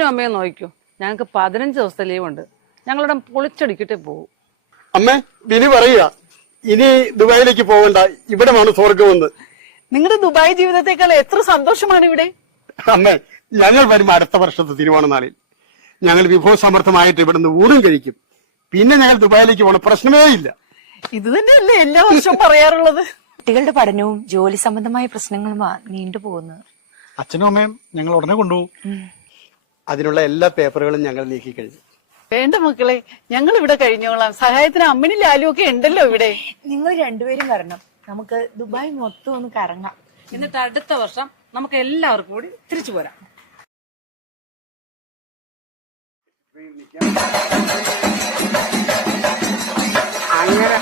അമ്മയെ നോക്കൂ, ഞങ്ങൾക്ക് 15 ദിവസത്തെ ലീവുണ്ട്. ഞങ്ങളുടെ പൊളിച്ചടിക്കിട്ടേ പോകും. അമ്മേ, വിനി പറയുക, ഇനി ദുബായിലേക്ക് പോകണ്ട, ഇവിടെയാണ് സ്വർഗമെന്ന്. നിങ്ങളുടെ ദുബായ് ജീവിതത്തെക്കാൾ എത്ര സന്തോഷമാണ് ഇവിടെ. അമ്മേ, ഞങ്ങൾ വരുമ്പോ അടുത്ത വർഷത്തെ തിരുവോണ നാളിൽ ഞങ്ങൾ വിഭവസമർത്ഥമായിട്ട് ഇവിടുന്ന് ഊണും കഴിക്കും. പിന്നെ ഞങ്ങൾ ദുബായിലേക്ക് പോകണ പ്രശ്നമേ ഇല്ല. ഇത് തന്നെയല്ലേ എല്ലാ വർഷവും പറയാറുള്ളത്. കുട്ടികളുടെ പഠനവും ജോലി സംബന്ധമായ പ്രശ്നങ്ങളുമാ നീണ്ടുപോകുന്നത്. അച്ഛനും അമ്മയും ഞങ്ങൾ ഉടനെ കൊണ്ടുപോകും. അതിനുള്ള എല്ലാ പേപ്പറുകളും ഞങ്ങൾ നീക്കി കഴിഞ്ഞു. വേണ്ട മക്കളെ, ഞങ്ങൾ ഇവിടെ കഴിഞ്ഞോളാം. സഹായത്തിന് അമ്മനും ലാലും ഒക്കെ ഉണ്ടല്ലോ ഇവിടെ. നിങ്ങൾ രണ്ടുപേരും വരണം, നമുക്ക് ദുബായ് മൊത്തം ഒന്ന് കറങ്ങാം. എന്നിട്ട് അടുത്ത വർഷം നമുക്ക് എല്ലാവർക്കും കൂടി തിരിച്ചു പോരാം. അങ്ങനെ